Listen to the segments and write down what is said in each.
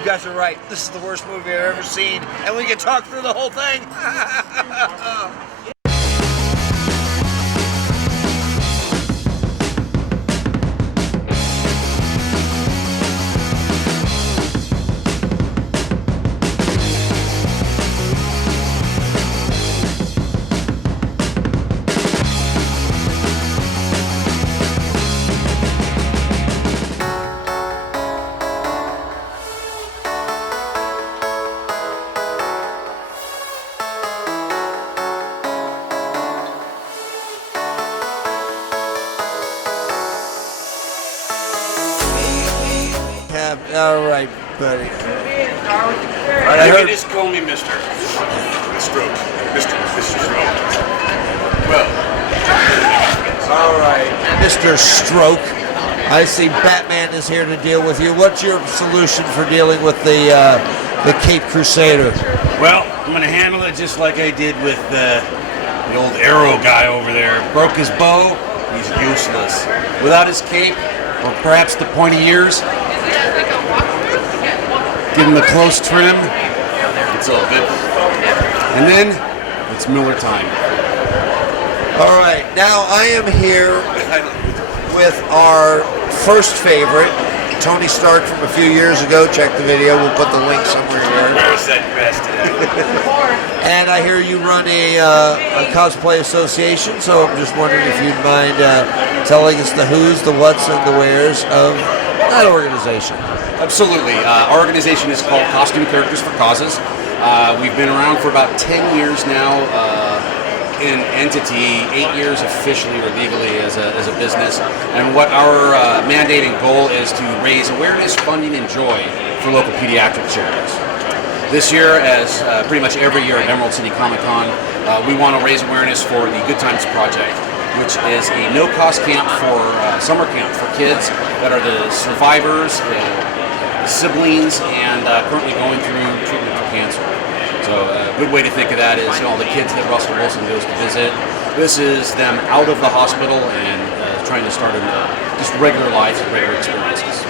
You guys are right. This is the worst movie I've ever seen, and we can talk through the whole thing. All right, buddy. I heard just call me Mr. Stroke. Mr. Stroke. Well. All right, Mr. Stroke. I see Batman is here to deal with you. What's your solution for dealing with the Cape Crusader? Well, I'm going to handle it just like I did with the old arrow guy over there. Broke his bow. He's useless. Without his cape, or perhaps the pointy ears, give him a close trim. It's all good. And then it's Miller time. All right, now I am here with our first favorite, Tony Stark from a few years ago. Check the video. We'll put the link somewhere here. Where's that bastard? And I hear you run a cosplay association, so I'm just wondering if you'd mind telling us the who's, the what's, and the where's of that organization. Absolutely. Our organization is called Costume Characters for Causes. We've been around for about 10 years now in entity, 8 years officially or legally as a business. And what our mandate and goal is to raise awareness, funding, and joy for local pediatric charities. This year, as pretty much every year at Emerald City Comic Con, we want to raise awareness for the Good Times Project, which is a no-cost camp for summer camp for kids that are the survivors, siblings, and currently going through treatment for cancer. So a good way to think of that is, all the kids that Russell Wilson goes to visit. This is them out of the hospital and trying to start just regular life and regular experiences.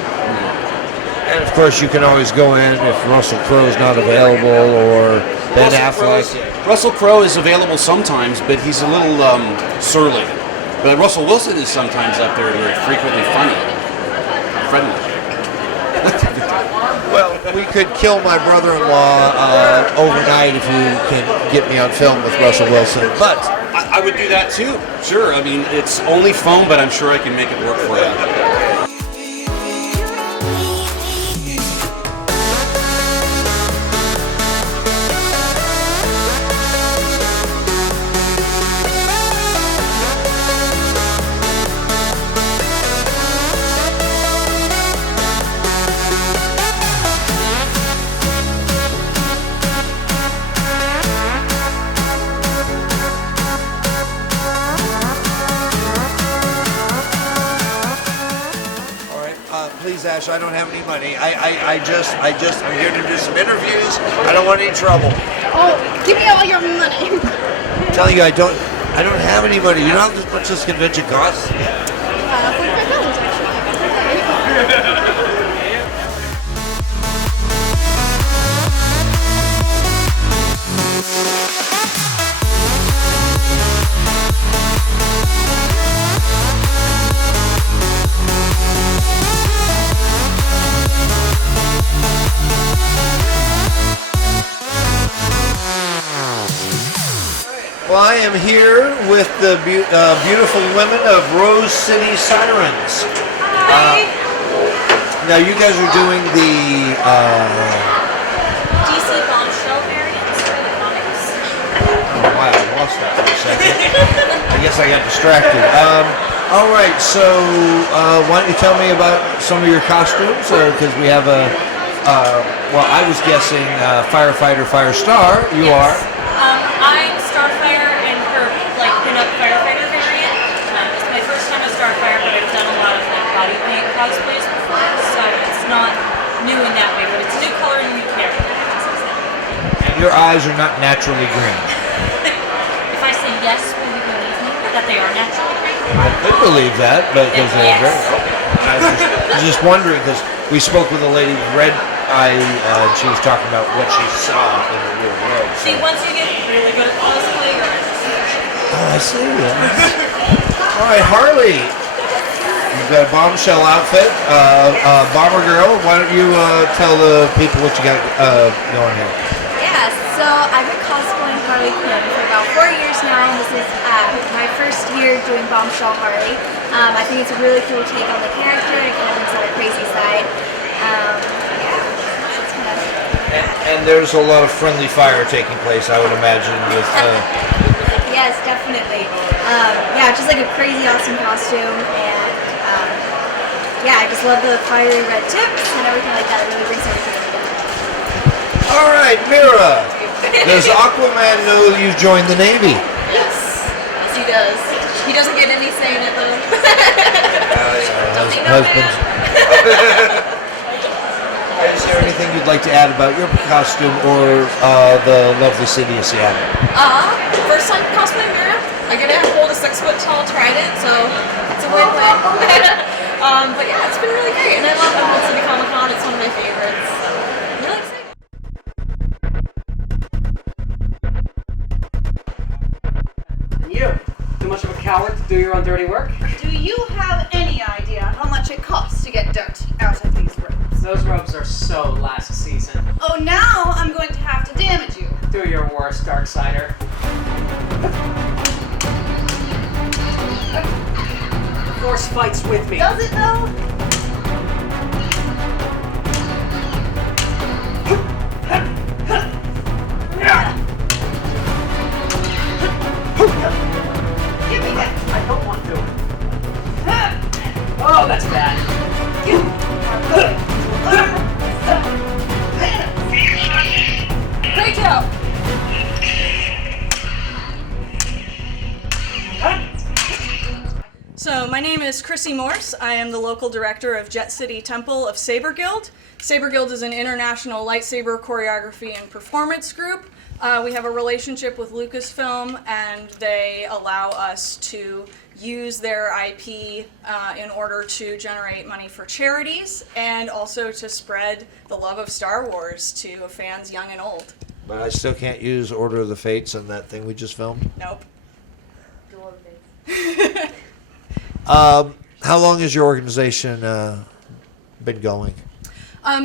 And of course, you can always go in if Russell Crowe's not available or Ben Affleck. Russell Crowe is available sometimes, but he's a little surly. But Russell Wilson is sometimes up there, very frequently funny, friendly. Well, we could kill my brother-in-law overnight if you can get me on film with Russell Wilson. But I would do that too. Sure. I mean, it's only phone, but I'm sure I can make it work for you. please, Ash, I don't have any money. I'm here to do some interviews. I don't want any trouble. Oh, give me all your money. I'm telling you, I don't have any money. You know how much this convention costs? $45 actually. Well, I am here with the beautiful women of Rose City Sirens. Now, you guys are doing the DC Bombshell variants for the comics. Oh, wow, I lost that for a second. I guess I got distracted. All right, so why don't you tell me about some of your costumes? Because we have a, well, I was guessing firefighter, firestar. You are. I'm Starfire in her pin-up firefighter variant. It's my first time as Starfire, but I've done a lot of body paint cosplays before, so it's not new in that way, but it's a new color and a new character. And your eyes are not naturally green. If I say yes, will you believe me that they are naturally green? I could believe that, but because they're Yes. very. I was just wondering because we spoke with a lady with red she was talking about what she saw in the real world. So. See, once you get really good at cosplay, you're Oh, I see. All right, Harley. You've got a bombshell outfit. Bomber Girl, why don't you tell the people what you got going here? Yeah, so I've been cosplaying Harley Quinn for about 4 years now, and this is my first year doing Bombshell Harley. I think it's a really cool take on the character. It kind of brings out a crazy side. That's kind of And there's a lot of friendly fire taking place, I would imagine, with... Yes, definitely. Yeah, just like a crazy awesome costume, and yeah, I just love the fiery red tips and everything like that. It really brings everything together. All right, Mira. Does Aquaman know you've joined the Navy? Yes, he does. He doesn't get any say in it though. Husbands. Is there anything you'd like to add about your costume or the lovely city of Seattle? First time cosplay Mira. I get to hold a 6-foot tall trident, so it's a win-win. But yeah, it's been really great, and I love Emerald City Comic Con. It's one of my favorites. I'm really excited. And you, too much of a coward to do your own dirty work? Do you have any idea how much it costs to get dirt out of these robes? Those robes are so last season. Oh, now I'm going to have to damage you. Do your worst, Darksider. Force fights with me. Does it though? Give me that. I don't want to. Oh, that's bad. Great job. So my name is Chrissy Morse. I am the local director of Jet City Temple of Saber Guild. Saber Guild is an international lightsaber choreography and performance group. We have a relationship with Lucasfilm, and they allow us to use their IP in order to generate money for charities and also to spread the love of Star Wars to fans young and old. But I still can't use Order of the Fates and that thing we just filmed. Nope. How long has your organization been going?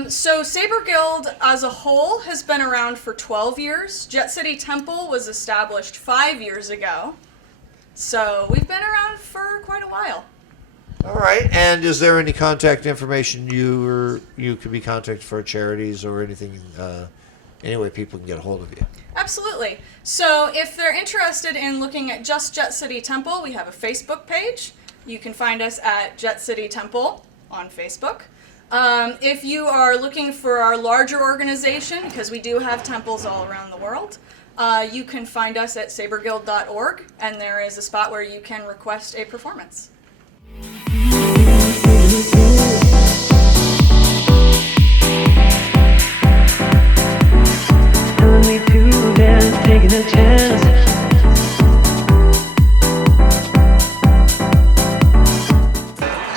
So Saber Guild as a whole has been around for 12 years. Jet City Temple was established 5 years ago. So we've been around for quite a while. All right. And is there any contact information you could be contacted for charities or anything, any way people can get a hold of you? Absolutely. So if they're interested in looking at just Jet City Temple, we have a Facebook page. You can find us at Jet City Temple on Facebook. If you are looking for our larger organization, because we do have temples all around the world, you can find us at saberguild.org, and there is a spot where you can request a performance. Telling me to dance, taking a chance.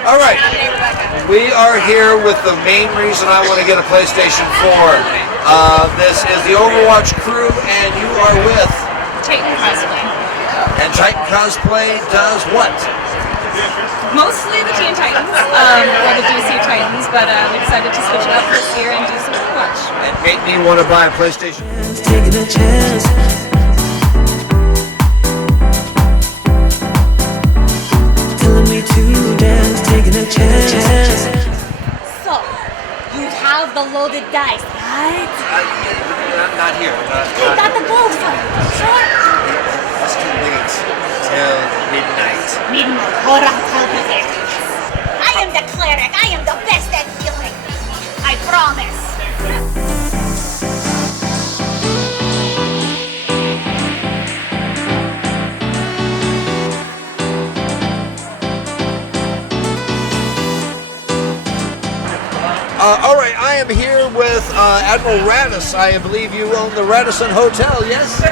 All right. We are here with the main reason I want to get a PlayStation 4. This is the Overwatch crew, and you are with Titan Cosplay. And Titan Cosplay does what? Mostly the Teen Titans, or the DC Titans, but I'm excited to switch it up this year and do some Overwatch. And make me want to buy a PlayStation. Taking a chance. Telling me to dance, taking a chance. So, you have the loaded dice, right? Not here. You got the gold for it, sure? It's too late till midnight. Midnight, hold on, help me there. I am the cleric. I am the best at healing. I promise. All right, I am here with Admiral Radis. I believe you own the Radisson Hotel, yes?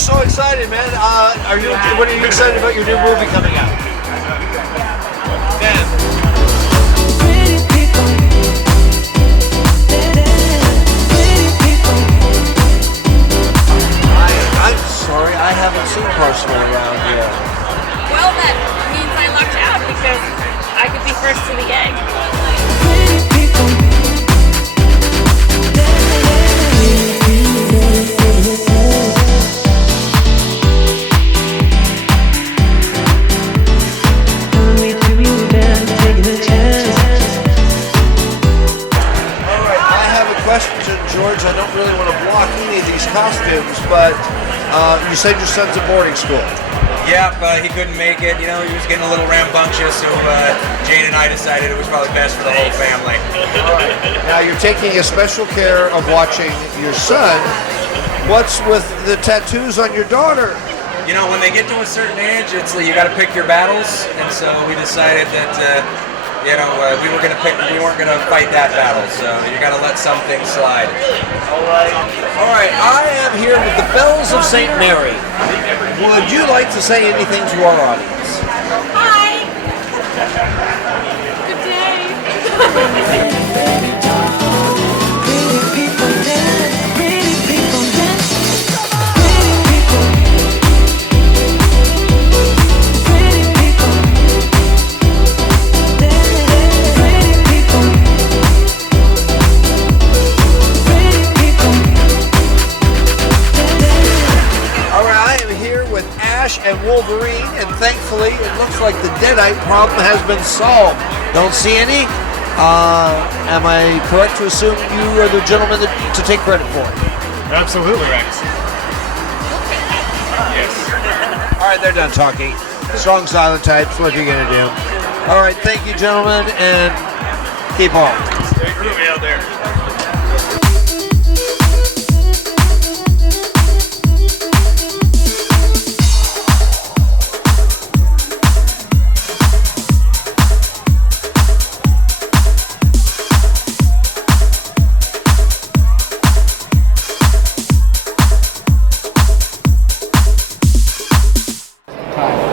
so excited, man. What are you excited about your new movie coming out? Dan. Pretty people. Pretty people. I'm sorry, I haven't seen Parcel around here. Well, that means I lucked out because I could be first to the egg. Pretty people. Question, George. I don't really want to block any of these costumes, but you said your son's at boarding school. Yeah, but he couldn't make it. You know, he was getting a little rambunctious, so Jane and I decided it was probably best for the whole family. All right. Now you're taking a special care of watching your son. What's with the tattoos on your daughter? You know, when they get to a certain age, it's you got to pick your battles, and so we decided that we weren't gonna fight that battle. So you got to let some things slide. All right. All right. I am here with the Bells of St. Mary. Would you like to say anything to our audience? Hi. Good day. Pretty people dance. Pretty people dance. Pretty people. Pretty people. Pretty people. Pretty people. All right. I am here with Ash and Wolverine, and thankfully it looks like the Deadite problem has been solved. Don't see any. Am I correct to assume you are the gentleman to take credit for it? Absolutely, Rex. Yes. All right, they're done talking. Strong silent types, what are you going to do? All right, thank you, gentlemen, and keep on. Stay groovy out there.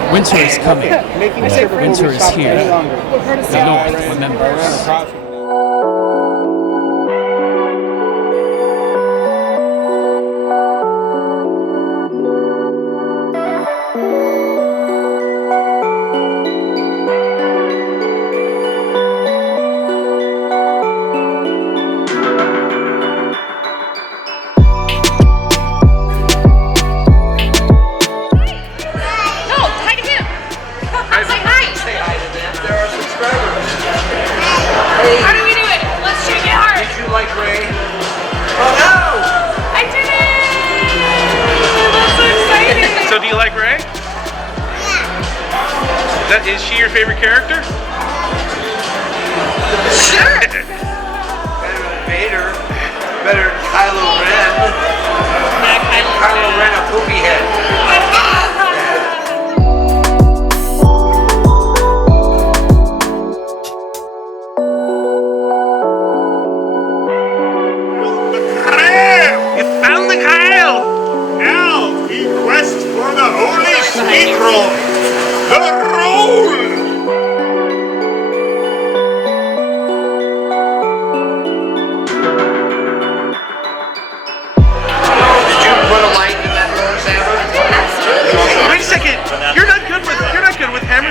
Winter is coming. Winter is here. The North remembers. How do we do it? Let's shake it hard. Did you like Ray? Oh no! I did it! That's so exciting. So, do you like Ray? Yeah. Is she your favorite character? Sure! Better than Vader. Better than Kylo Ren. Kylo Ren, a poopy head.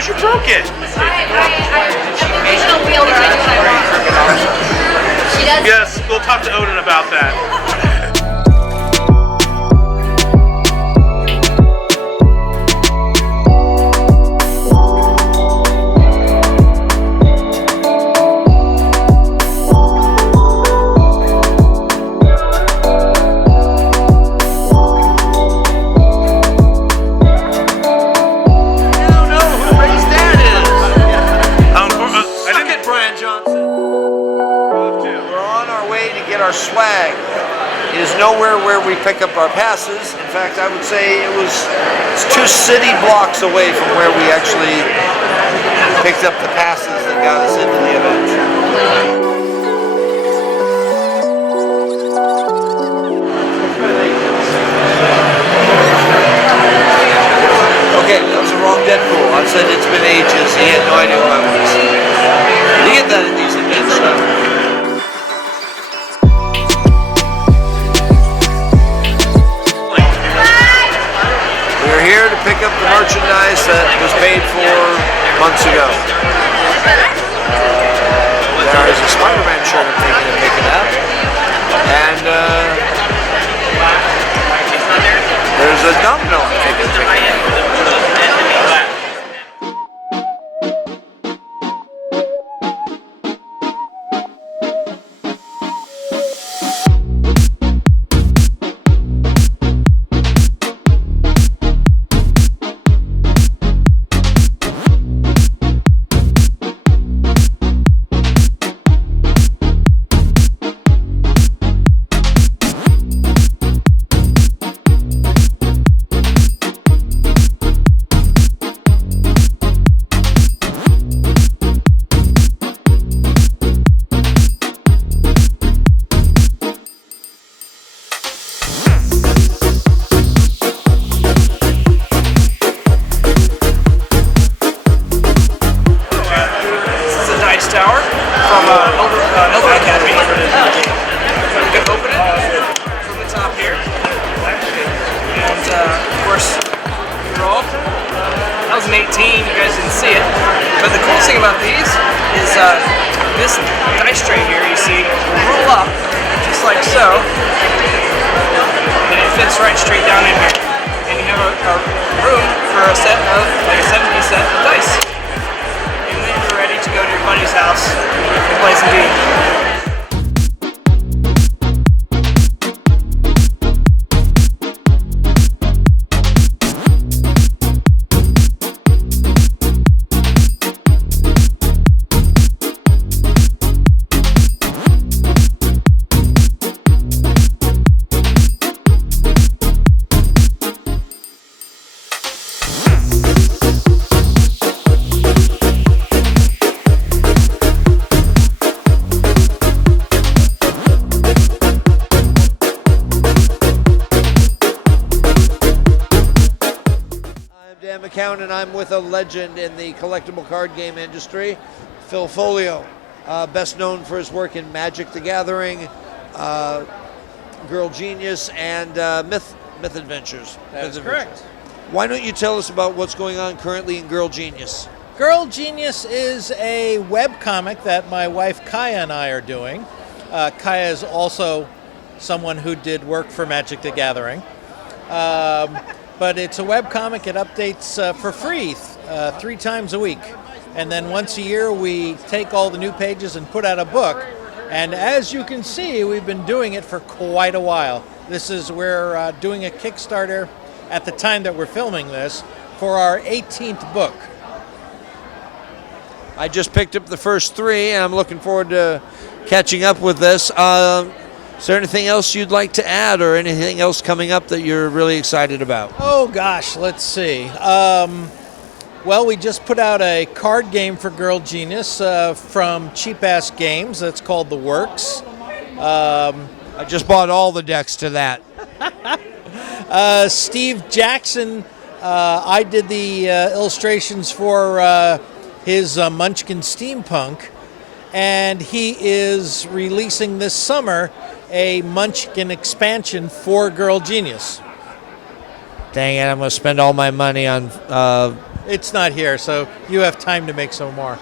You broke it. She'll be able to do what I want. She does. Yes, we'll talk to Odin about that. Our swag. It is nowhere where we pick up our passes. In fact, I would say it's 2 city blocks away from where we actually picked up the passes that got us into the event. just right straight down in here. And you have a room for a set of, like a 7-piece set of dice. And then you're ready to go to your buddy's house and play some games. Dan McKown, and I'm with a legend in the collectible card game industry, Phil Folio, best known for his work in Magic the Gathering, Girl Genius, and Myth Adventures. That's correct. Why don't you tell us about what's going on currently in Girl Genius? Girl Genius is a webcomic that my wife Kaya and I are doing. Kaya is also someone who did work for Magic the Gathering. But it's a webcomic. It updates for free 3 times a week. And then once a year we take all the new pages and put out a book. And as you can see, we've been doing it for quite a while. We're doing a Kickstarter at the time that we're filming this for our 18th book. I just picked up the first 3, and I'm looking forward to catching up with this. Is there anything else you'd like to add, or anything else coming up that you're really excited about? Oh gosh, let's see. Well, we just put out a card game for Girl Genius from Cheap Ass Games. That's called The Works. I just bought all the decks to that. Steve Jackson, I did the illustrations for his Munchkin Steampunk, and he is releasing this summer a Munchkin expansion for Girl Genius. Dang it, I'm going to spend all my money on... It's not here, so you have time to make some more.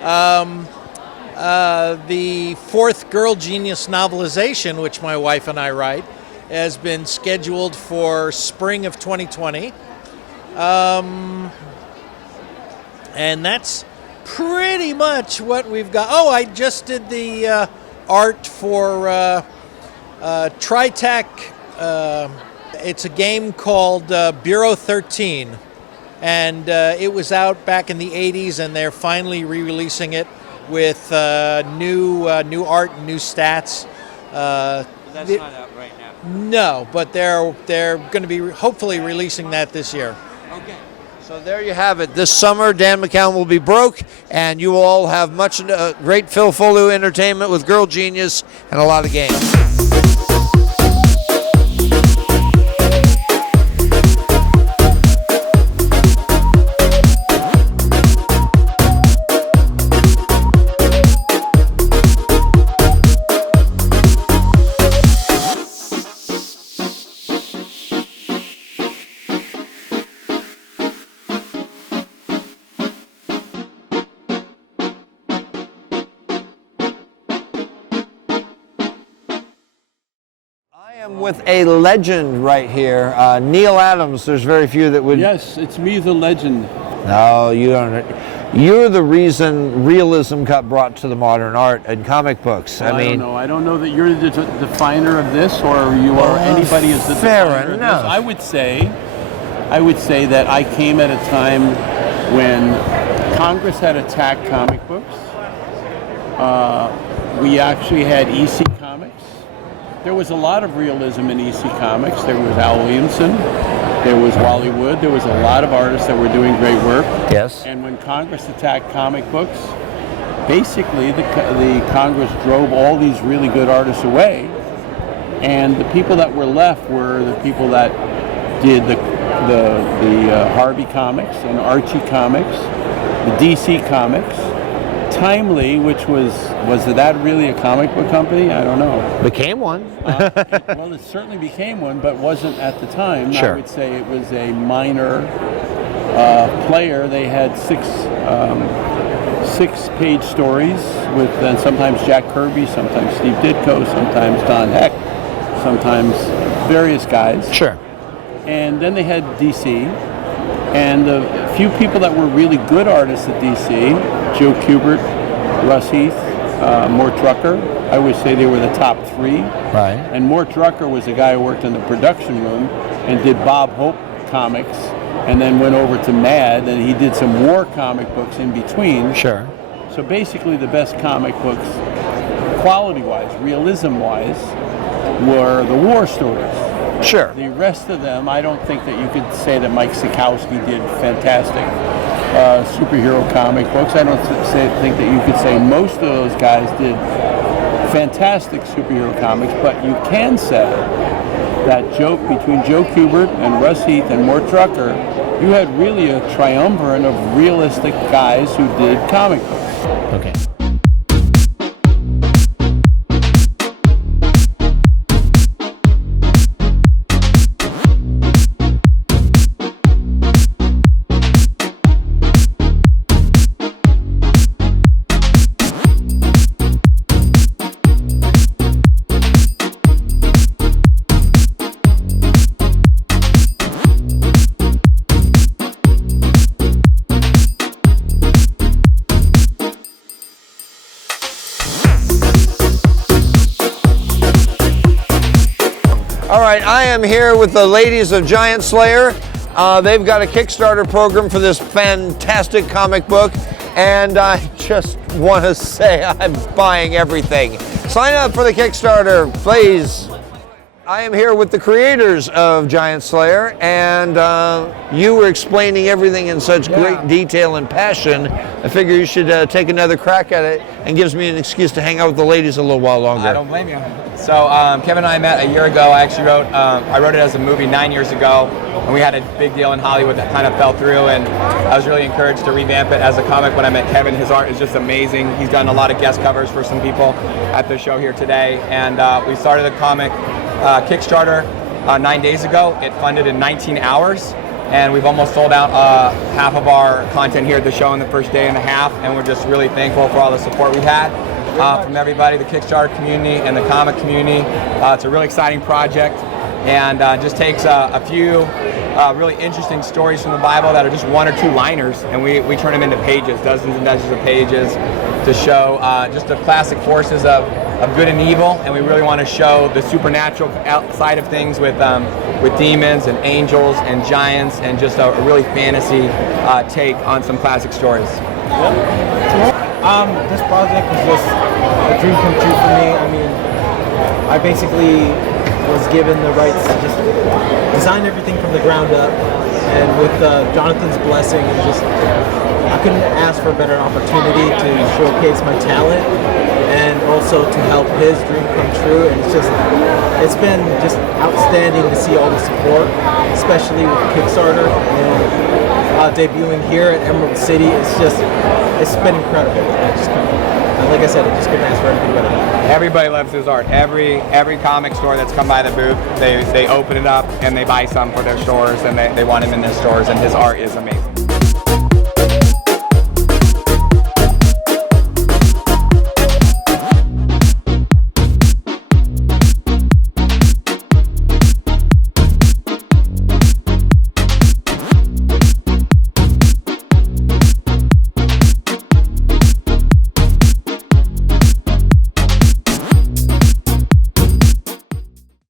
The 4th Girl Genius novelization, which my wife and I write, has been scheduled for spring of 2020. And that's pretty much what we've got. Oh, I just did the art for Tritac. It's a game called Bureau 13. And it was out back in the 80s, and they're finally re-releasing it with new art and new stats. That's not out right now. No, but they're going to be hopefully releasing that this year. Okay. So there you have it. This summer, Dan McKown will be broke, and you will all have much great Phil Folio entertainment with Girl Genius and a lot of games. With a legend right here, Neal Adams. There's very few that would... Yes, it's me, the legend. No, you don't. You're the reason realism got brought to the modern art and comic books. Well, I don't know that you're the definer of this, or you are anybody as the definer of this. I would say that I came at a time when Congress had attacked comic books. We actually had EC Comics. There was a lot of realism in EC Comics. There was Al Williamson, there was Wally Wood, there was a lot of artists that were doing great work. Yes. And when Congress attacked comic books, basically the Congress drove all these really good artists away, and the people that were left were the people that did the Harvey Comics and Archie Comics, the DC Comics, Timely, which was that really a comic book company? I don't know. Became one. Well, it certainly became one, but wasn't at the time. Sure. I would say it was a minor player. They had six-page stories with sometimes Jack Kirby, sometimes Steve Ditko, sometimes Don Heck, sometimes various guys. Sure. And then they had DC. And the few people that were really good artists at DC, Joe Kubert, Russ Heath, Mort Drucker, I would say they were the top 3. Right. And Mort Drucker was a guy who worked in the production room and did Bob Hope comics, and then went over to Mad, and he did some war comic books in between. Sure. So basically the best comic books, quality-wise, realism-wise, were the war stories. Sure. The rest of them, I don't think that you could say that Mike Sikowski did fantastic superhero comic books. I don't think that you could say most of those guys did fantastic superhero comics, but you can say that between Joe Kubert and Russ Heath and Mort Drucker, you had really a triumvirate of realistic guys who did comic books. Okay. All right, I am here with the ladies of Giant Slayer. They've got a Kickstarter program for this fantastic comic book, and I just want to say I'm buying everything. Sign up for the Kickstarter, please. I am here with the creators of Giant Slayer, and you were explaining everything in such great detail and passion. I figure you should take another crack at it, and gives me an excuse to hang out with the ladies a little while longer. I don't blame you. So Kevin and I met a year ago. I actually I wrote it as a movie 9 years ago, and we had a big deal in Hollywood that kind of fell through, and I was really encouraged to revamp it as a comic when I met Kevin. His art is just amazing. He's done a lot of guest covers for some people at the show here today, and we started the comic Kickstarter 9 days ago. It funded in 19 hours, and we've almost sold out half of our content here at the show in the first day and a half, and we're just really thankful for all the support we had from everybody, the Kickstarter community and the comic community. It's a really exciting project, and just takes a few really interesting stories from the Bible that are just 1 or 2 liners, and we turn them into pages, dozens and dozens of pages, to show just the classic forces of good and evil, and we really want to show the supernatural side of things with demons and angels and giants, and just a really fantasy take on some classic stories. This project was just a dream come true for me. I mean, I basically was given the rights to just design everything from the ground up, and with Jonathan's blessing, and just I couldn't ask for a better opportunity to showcase my talent and also to help his dream come true. And it's been just outstanding to see all the support, especially with Kickstarter, and debuting here at Emerald City. It's been incredible. Like I said, I just couldn't ask for anything better. Everybody loves his art. Every comic store that's come by the booth, they open it up and they buy some for their stores, and they want him in their stores, and his art is amazing.